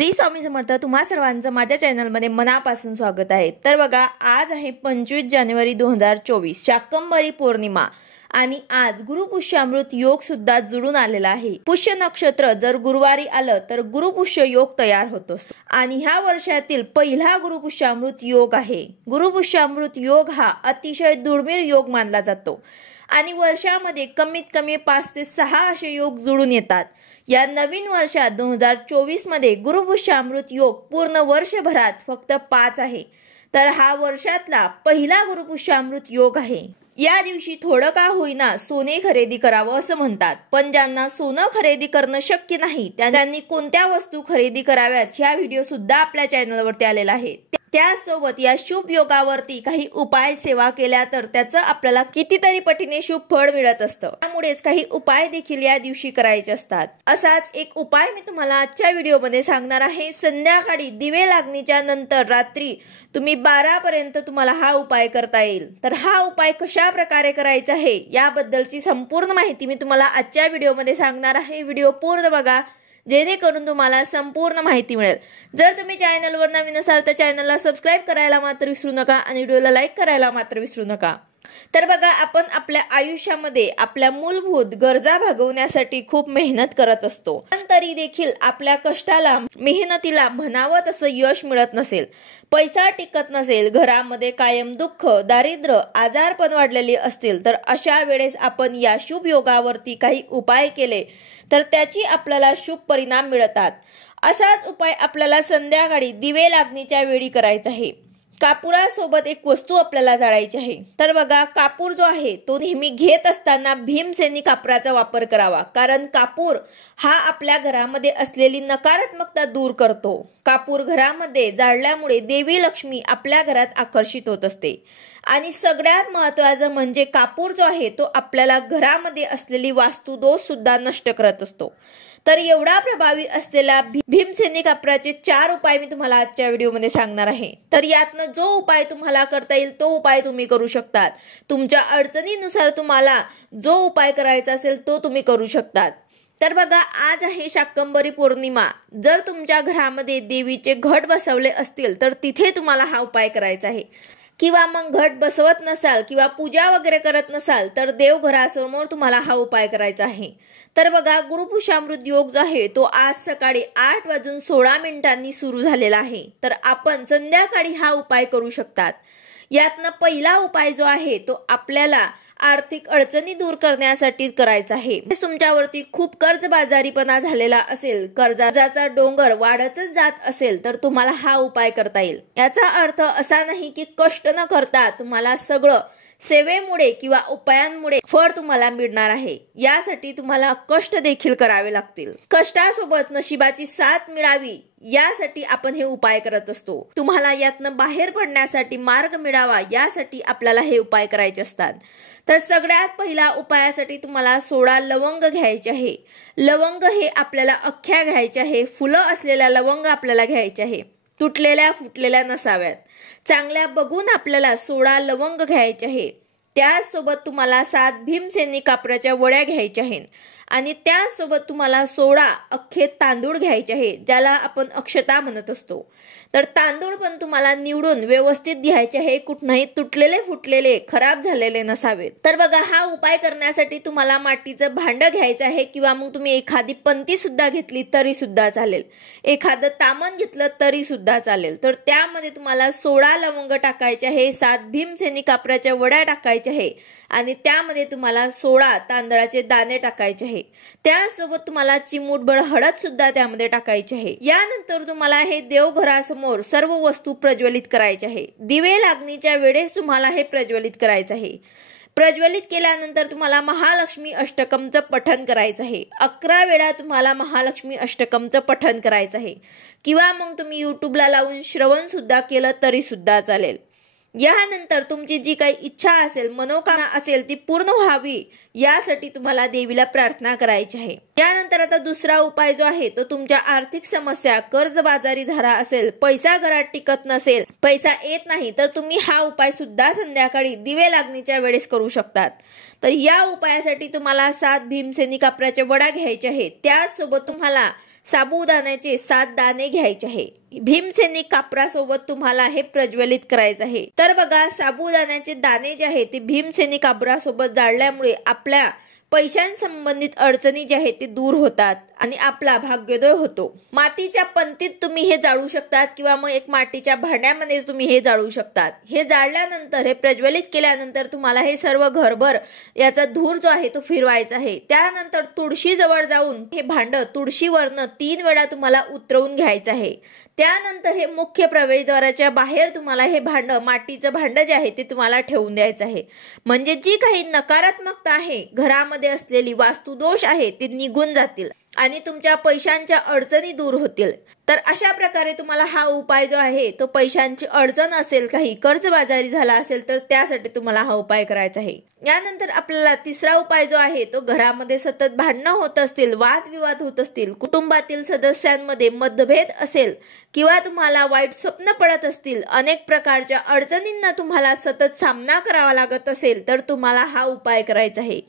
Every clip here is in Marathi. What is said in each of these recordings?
श्री स्वामी समर्थ। तुम्हा सर्वांचं माझ्या चॅनलमध्ये मनापासून स्वागत आहे। तर बघा, आज आहे 25 जानेवारी 2024, शाकंभरी पौर्णिमा आणि आज गुरुपुष्यामृत योग सुद्धा जुळून आलेला आहे। पुष्य नक्षत्र जर गुरुवारी आलं तर गुरुपुष्य योग तयार होतो आणि ह्या वर्षातील पहिला गुरुपुष्यामृत योग आहे। गुरुपुष्यामृत योग हा अतिशय दुर्मिळ योग मानला जातो आणि वर्षामध्ये कमीत कमी 5 ते 6 असे योग जुळून येतात। या नवीन वर्षात 2024 मध्ये गुरुपुष्यामृत योग पूर्ण वर्षभरात फक्त 5 आहे। तर हा वर्षातला पहिला गुरुपुष्यामृत योग आहे। या दिवशी थोडं का होईना सोने खरेदी करावं असं म्हणतात, पण ज्यांना सोनं खरेदी करणं शक्य नाही त्यांनी कोणत्या वस्तू खरेदी कराव्यात ह्या व्हिडिओ सुद्धा आपल्या चॅनलवरती आलेला आहे। त्यासोबत या शुभ योगावरती काही उपाय सेवा केल्या तर त्याचं आपल्याला कितीतरी पटीने शुभ फळ मिळत असतं। त्यामुळेच काही उपाय देखील या दिवशी करायचे असतात। असाच एक उपाय मी तुम्हाला आजच्या व्हिडिओमध्ये सांगणार आहे। संध्याकाळी दिवे लागणीच्या नंतर रात्री तुम्ही 12 पर्यंत तुम्हाला हा उपाय करता येईल। तर हा उपाय कशा प्रकारे करायचा आहे याबद्दलची संपूर्ण माहिती मी तुम्हाला आजच्या व्हिडिओमध्ये सांगणार आहे। व्हिडिओ पूर्ण बघा जेणेकरून तुम्हाला संपूर्ण माहिती मिळेल। जर तुम्ही चॅनलवर नवीन असाल तर चॅनलला सबस्क्राइब करायला मात्र विसरू नका आणि व्हिडिओला लाईक करायला मात्र विसरू नका। तर बघा, आपण आपल्या आयुष्यामध्ये आपल्या मूलभूत गरजा भागवण्यासाठी खूप मेहनत करत असतो, पण तरी देखील आपल्या कष्टाला मेहनतीला म्हणावं तसं यश मिळत नसेल, पैसा टिकत नसेल, घरामध्ये कायम दुःख, दारिद्र्य, आजारपण वाढलेले असतील, तर अशा वेळेस आपण या शुभ योगावरती काही उपाय केले तर त्याची आपल्याला शुभ परिणाम मिळतात। असाच उपाय आपल्याला संध्याकाळी दिवे लागणीच्या वेळी करायचा आहे। कापुरासोबत एक वस्तू आपल्याला जाळायची आहे। तर बघा, कापूर जो आहे तो नेहमी घेत असताना भीमसेनी कापराचा वापर करावा, कारण कापूर हा आपल्या घरामध्ये असलेली नकारात्मकता दूर करतो। कापूर घरामध्ये जाळल्यामुळे देवी लक्ष्मी आपल्या घरात आकर्षित होत असते आणि सगळ्यात महत्त्वाचं म्हणजे कापूर जो आहे तो आपल्याला घरामध्ये असलेली वास्तु दोष सुद्धा नष्ट करत असतो। तर एवढा प्रभावी असलेला भीमसेनी कापराचे 4 उपाय मी तुम्हाला आजच्या व्हिडिओमध्ये सांगणार आहे। तर यातनं जो उपाय तुम्हाला करता येईल तो उपाय तुम्ही करू शकतात। तुमच्या अडचणीनुसार तुम्हाला जो उपाय करायचा असेल तो तुम्ही करू शकतात। तर बघा, आज आहे शाकंभरी पौर्णिमा। जर तुमच्या घरामध्ये देवीचे घट बसवले असतील तर तिथे तुम्हाला हा उपाय करायचा आहे, किंवा मग घट बसवत नसाल किंवा पूजा वगैरे करत नसाल तर देवघरासमोर तुम्हाला हा उपाय करायचा आहे। तर बघा, गुरुपुष्यामृत योग जो आहे तो आज सकाळी 8:16 सुरू झालेला आहे। तर आपण संध्याकाळी हा उपाय करू शकतात। यातनं पहिला उपाय जो आहे तो आपल्याला आर्थिक अडचणी दूर करण्यासाठी करायचा आहे। तुमच्यावरती खूप कर्जबाजारीपणा झालेला असेल, कर्जाचा डोंगर वाढतच जात असेल तर तुम्हाला हा उपाय करता येईल। याचा अर्थ असा नाही की कष्ट न करता तुम्हाला सगळं सेवेमुळे किंवा उपायांमुळे फळ तुम्हाला मिळणार आहे। यासाठी तुम्हाला कष्ट देखील करावे लागतील। कष्टासोबत नशिबाची साथ मिळावी यासाठी आपण हे उपाय करत असतो। तुम्हाला यातनं बाहेर पडण्यासाठी मार्ग मिळावा यासाठी आपल्याला हे उपाय करायचे असतात। तर सगळ्यात पहिला उपायासाठी तुम्हाला 16 लवंग घ्यायचे आहे। लवंग हे आपल्याला अख्ख्या घ्यायचे आहे। फुलं असलेल्या लवंग आपल्याला घ्यायचे आहे, तुटलेल्या फुटलेल्या नसाव्यात। चांगल्या बघून आपल्याला 16 लवंग घ्यायचे आहे। त्यासोबत तुम्हाला 7 भीमसेनी कापराच्या वड्या घ्यायच्या आहेत आणि त्यासोबत तुम्हाला 16 अख्खे तांदूळ घ्यायचे आहे, ज्याला आपण अक्षता म्हणत असतो। तर तांदूळ पण तुम्हाला निवडून व्यवस्थित घ्यायचे आहे, कुठनंही तुटलेले फुटलेले खराब झालेले नसावेत। तर बघा, हा उपाय करण्यासाठी तुम्हाला मातीचं भांड घ्यायचं आहे, किंवा मग तुम्ही एखादी पंती सुद्धा घेतली तरी सुद्धा चालेल, एखादं तामण घेतलं तरी सुद्धा चालेल। तर त्यामध्ये तुम्हाला 16 लवंग टाकायचे आहे, 7 भीमसेनी कापराच्या वड्या टाकायच्या आहे आणि त्यामध्ये तुम्हाला 16 तांदळाचे दाणे टाकायचे आहे। त्यासोबत तुम्हाला चिमूटभर हळद सुद्धा त्यामध्ये टाकायची आहे। यानंतर तुम्हाला हे देवघरासमोर सर्व वस्तू प्रज्वलित करायच्या आहे। दिवे लागणीच्या वेळेस तुम्हाला हे प्रज्वलित करायचं आहे। प्रज्वलित केल्यानंतर तुम्हाला महालक्ष्मी अष्टकमचं पठण करायचं आहे। 11 वेळा तुम्हाला महालक्ष्मी अष्टकमचं पठण करायचं आहे, किंवा मग तुम्ही युट्यूबला लावून श्रवण सुद्धा केलं तरी सुद्धा चालेल। यानंतर तुमची जी काही इच्छा असेल, मनोकामना असेल ती पूर्ण व्हावी यासाठी तुम्हाला देवीला प्रार्थना करायची आहे। यानंतर आता दुसरा उपाय जो आहे तो तुमच्या आर्थिक समस्या, कर्जबाजारी झाला असेल, पैसा घरात टिकत नसेल, पैसा येत नाही, तर तुम्ही हा उपाय सुद्धा संध्याकाळी दिवे लागणीच्या वेळेस करू शकतात। तर या उपायासाठी तुम्हाला 7 भीमसेनी कापराच्या वड्या घ्यायच्या आहेत। त्याचसोबत तुम्हाला साबुदाण्याचे 7 दाणे घ्यायचे आहे। भीमसेनी कापरासोबत तुम्हाला हे प्रज्वलित करायचं आहे। तर बघा, साबुदाण्याचे दाणे जे आहे ते भीमसेनी कापरासोबत जाळल्यामुळे आपल्या पैशांसंबंधित अडचणी जे आहेत ते दूर होतात आणि आपला भाग्योदय होतो। मातीच्या पंतीत तुम्ही हे जाळू शकतात किंवा मग एक मातीच्या भांड्यामध्ये तुम्ही हे जाळू शकतात। हे जाळल्यानंतर, हे प्रज्वलित केल्यानंतर तुम्हाला हे सर्व घरभर याचा धूर जो आहे तो फिरवायचा आहे। त्यानंतर तुळशी जवळ जाऊन हे भांड तुळशीवरनं 3 वेळा तुम्हाला उतरवून घ्यायचं आहे। त्यानंतर हे मुख्य प्रवेशद्वाराच्या बाहेर तुम्हाला हे भांड, मातीचं भांड जे आहे ते तुम्हाला ठेवून द्यायचं आहे। म्हणजे जी काही नकारात्मकता आहे, घरामध्ये असलेली वास्तुदोष आहे ते निघून जातील आणि तुमच्या पैशांच्या अडचणी दूर होतील। तर अशा प्रकारे तुम्हाला हा उपाय जो आहे तो पैशांची अडचण असेल, काही कर्जबाजारी झाला असेल तर त्यासाठी तुम्हाला हा उपाय करायचा आहे। यानंतर आपल्याला तिसरा उपाय जो आहे तो, घरामध्ये सतत भांडणं होत असतील, वादविवाद होत असतील, कुटुंबातील सदस्यांमध्ये मतभेद असेल किंवा तुम्हाला वाईट स्वप्न पडत असतील, अनेक प्रकारच्या अडचणींना तुम्हाला सतत सामना करावा लागत असेल तर तुम्हाला हा उपाय करायचा आहे।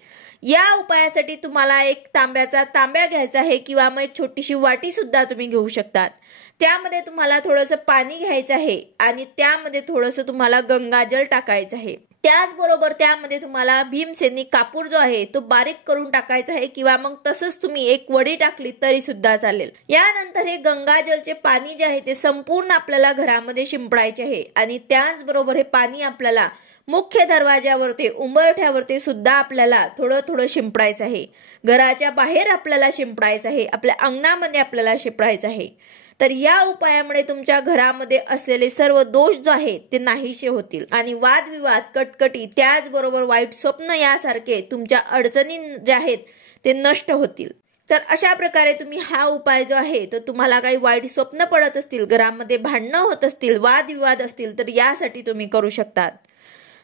या उपायासाठी तुम्हाला एक तांब्याचा तांब्या घ्यायचा आहे किंवा मग एक छोटीशी वाटी सुद्धा तुम्ही घेऊ शकतात। त्यामध्ये तुम्हाला थोडंसं पाणी घ्यायचं आहे आणि त्यामध्ये थोडंसं तुम्हाला गंगाजल टाकायचं आहे। त्याचबरोबर त्यामध्ये तुम्हाला भीमसेनी कापूर जो आहे तो बारीक करून टाकायचा आहे किंवा मग तसंच तुम्ही एक वडी टाकली तरी सुद्धा चालेल। यानंतर हे गंगाजलचे पाणी जे आहे ते संपूर्ण आपल्याला घरामध्ये शिंपडायचे आहे आणि त्याचबरोबर हे पाणी आपल्याला मुख्य दरवाजावरती, उंबरठ्यावरती सुद्धा आपल्याला थोडं थोडं शिंपडायचं आहे। घराच्या बाहेर आपल्याला शिंपडायचं आहे, आपल्या अंगणामध्ये आपल्याला शिंपडायचं आहे। तर या उपायामुळे तुमच्या घरामध्ये असलेले सर्व दोष जो आहे ते नाहीसे होतील आणि वादविवाद, कटकटी, त्याचबरोबर वाईट स्वप्न यासारखे तुमच्या अडचणी ज्या आहेत ते नष्ट होतील। तर अशा प्रकारे तुम्ही हा उपाय जो आहे तो, तुम्हाला काही वाईट स्वप्न पडत असतील, घरामध्ये भांडणं होत असतील, वादविवाद असतील तर यासाठी तुम्ही करू शकतात।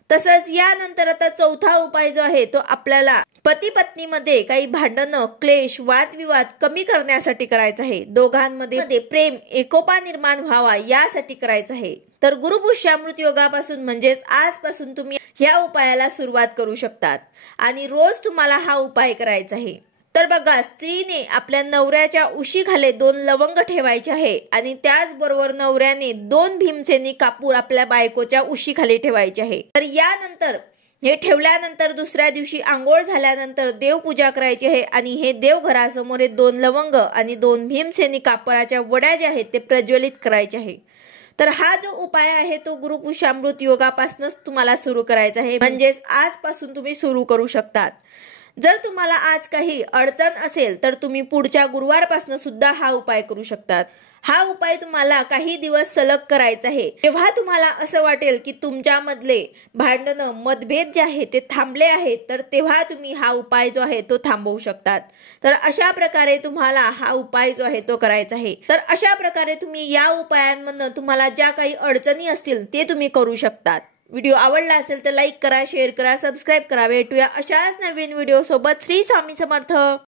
तसंच यानंतर आता चौथा उपाय जो आहे तो आपल्याला पती पत्नीमध्ये काही भांडणं, क्लेश, वादविवाद कमी करण्यासाठी करायचा आहे। दोघांमध्ये प्रेम, एकोपा निर्माण व्हावा यासाठी करायचं आहे। तर गुरुपुष्यामृत योगापासून म्हणजेच आजपासून तुम्ही ह्या उपायाला सुरुवात करू शकतात आणि रोज तुम्हाला हा उपाय करायचा आहे। तर बघा, स्त्रीने आपल्या नवऱ्याच्या उशीखाली 2 लवंग ठेवायचे आहे आणि त्याचबरोबर नवऱ्याने 2 भीमसेनी कापूर आपल्या बायकोच्या उशीखाली ठेवायचे आहे। तर यानंतर हे ठेवल्यानंतर दुसऱ्या दिवशी आंघोळ झाल्यानंतर देवपूजा करायची आहे आणि हे देवघरासमोर 2 लवंग आणि 2 भीमसेनी कापराच्या वड्या ज्या आहेत ते प्रज्वलित करायचे आहे। तर हा जो उपाय आहे तो गुरुपुष्यामृत योगापासूनच तुम्हाला सुरू करायचा आहे, म्हणजेच आजपासून तुम्ही सुरू करू शकतात। जर तुम्हाला आज काही अडचण असेल तर तुम्ही पुढच्या गुरुवारपासून सुद्धा हा उपाय करू शकतात। हा उपाय तुम्हाला काही दिवस सलग करायचा आहे। जेव्हा तुम्हाला असं वाटेल की तुमच्यामधले भांडणं, मतभेद जे आहे ते थांबले आहेत तर तेव्हा तुम्ही हा उपाय जो आहे तो थांबवू शकतात। तर अशा प्रकारे तुम्हाला हा उपाय जो आहे तो करायचा आहे। तर अशा प्रकारे तुम्ही या उपायांमधून तुम्हाला ज्या काही अडचणी असतील ते तुम्ही करू शकतात। व्हिडिओ आवडला असेल तर लाईक करा, शेअर करा, सबस्क्राईब करा। भेटूया अशाच नवीन व्हिडिओ सोबत। श्री स्वामी समर्थ।